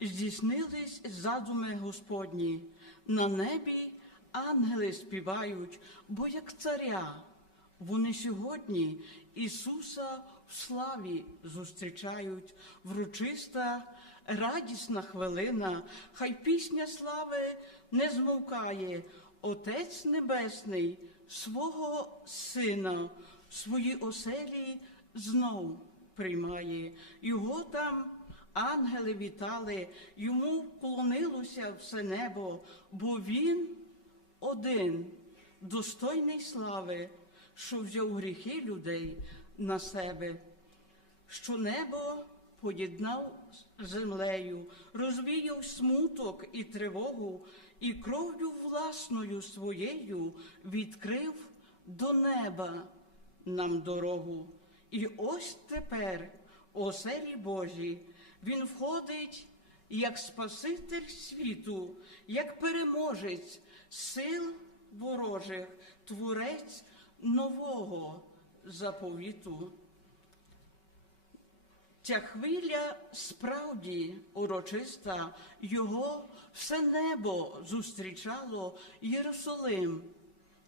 здійснились задуми Господні. На небі ангели співають, бо як царя. Вони сьогодні Ісуса в славі зустрічають. Врочиста, радісна хвилина, хай пісня слави не змовкає. Отець Небесний свого Сина в свої оселі знов приймає. Його там ангели вітали, йому вклонилося все небо, бо він один, достойний слави, що взяв гріхи людей на себе, що небо поєднав з землею, розвіяв смуток і тривогу, і кров'ю власною своєю відкрив до неба нам дорогу. І ось тепер, оселі Божі, Він входить як Спаситель світу, як переможець сил ворожих, творець нового заповіту. Ця хвиля справді урочиста, його все небо зустрічало Єрусалим,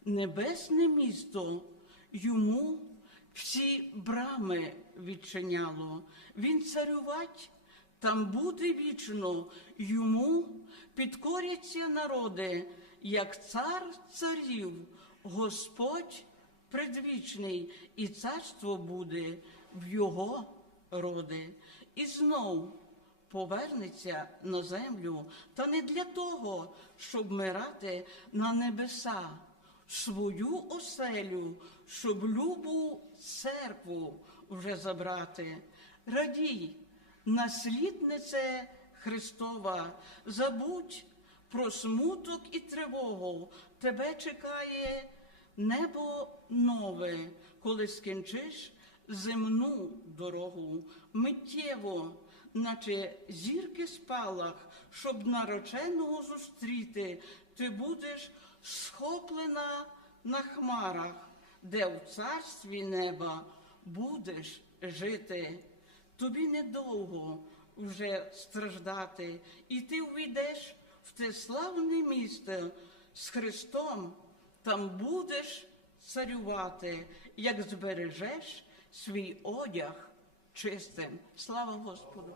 небесне місто, йому всі брами відчиняло. Він царювать там буде вічно, йому підкоряться народи, як цар царів, Господь предвічний, і царство буде в його роди. І знов повернеться на землю, та не для того, щоб мирати на небеса, свою оселю, щоб любу церкву вже забрати. Радій, насліднице Христова, забудь про смуток і тривогу. Тебе чекає небо нове, коли скінчиш земну дорогу. Миттєво, наче зірки спалах, щоб нареченого зустріти, ти будеш схоплена на хмарах, де в царстві неба будеш жити. Тобі недовго вже страждати, і ти увійдеш в те славне місто з Христом, там будеш царювати, як збережеш свій одяг чистим. Слава Господу!